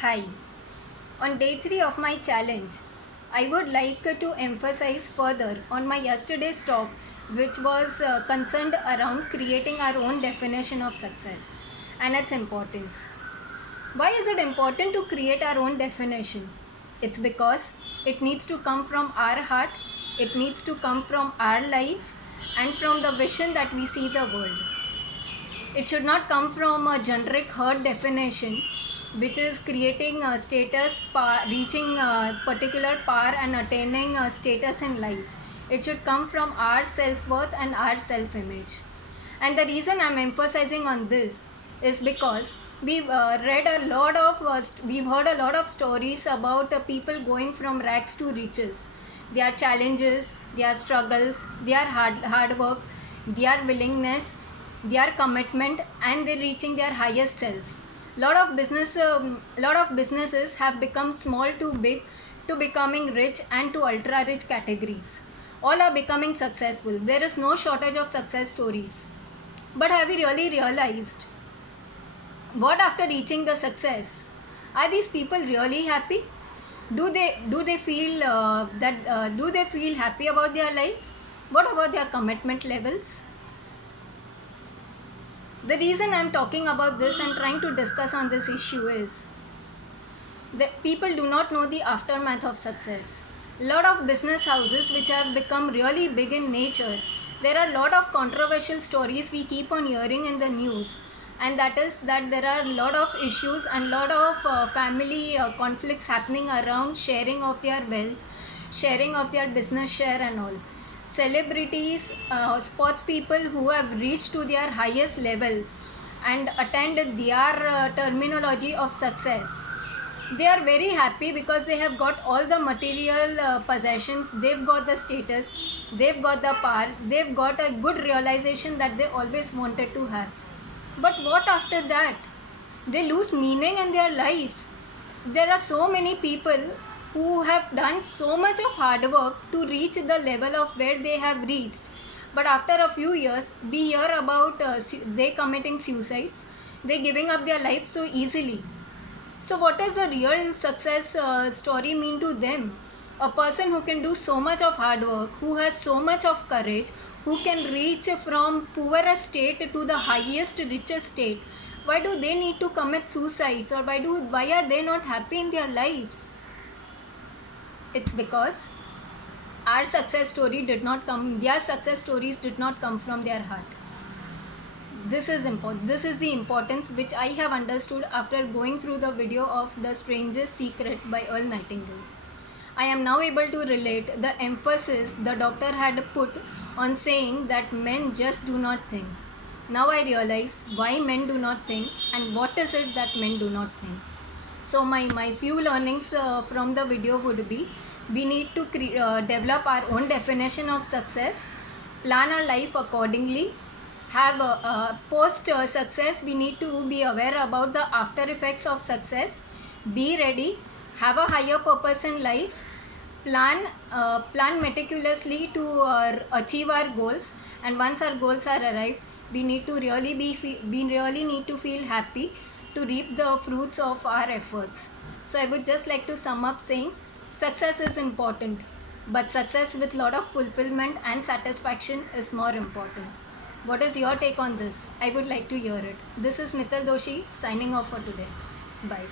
Hi. On day 3 of my challenge, I would like to emphasize further on my yesterday's talk, which was concerned around creating our own definition of success and its importance. Why is it important to create our own definition? It's because it needs to come from our heart, it needs to come from our life, and from the vision that we see the world. It should not come from a generic herd definition, which is creating a status, reaching a particular power and attaining a status in life. It should come from our self-worth and our self-image. And the reason I'm emphasizing on this is because we've we've heard a lot of stories about people going from rags to riches. Their challenges, their struggles, their hard work, their willingness, their commitment, and they're reaching their highest self. Lot of businesses have become small to big, to becoming rich, and to ultra rich categories. All are becoming successful. There is no shortage of success stories. But have you really realized what after reaching the success? Are these people really happy? Do they feel do they feel happy about their life? What about their commitment levels? The reason I'm talking about this and trying to discuss on this issue is that people do not know the aftermath of success. Lot of business houses which have become really big in nature, there are a lot of controversial stories we keep on hearing in the news, and that is that there are a lot of issues and lot of family conflicts happening around sharing of their wealth, sharing of their business share and all. Celebrities, sports people who have reached to their highest levels and attained their terminology of success, they are very happy because they have got all the material possessions, they've got the status, they've got the power, they've got a good realization that they always wanted to have. But what after that? They lose meaning in their life. There are so many people who have done so much of hard work to reach the level of where they have reached, but after a few years we hear about they committing suicides, they giving up their life so easily. So what does a real success story mean to them? A person who can do so much of hard work, who has so much of courage, who can reach from poorest state to the highest richest state, why do they need to commit suicides, or why are they not happy in their lives? It's because our success story did not come, their success stories did not come from their heart. This is important. This is the importance which I have understood after going through the video of The Stranger's Secret by Earl Nightingale. I am now able to relate the emphasis the doctor had put on saying that men just do not think. Now I realize why men do not think and what is it that men do not think. So my few learnings from the video would be, we need to develop our own definition of success, plan our life accordingly, have a post success, we need to be aware about the after effects of success, be ready, have a higher purpose in life, plan meticulously to achieve our goals, and once our goals are arrived, we need to really need to feel happy to reap the fruits of our efforts. So I would just like to sum up saying success is important, but success with lot of fulfillment and satisfaction is more important. What is your take on this? I would like to hear it. This is Mithal Doshi signing off for today. Bye.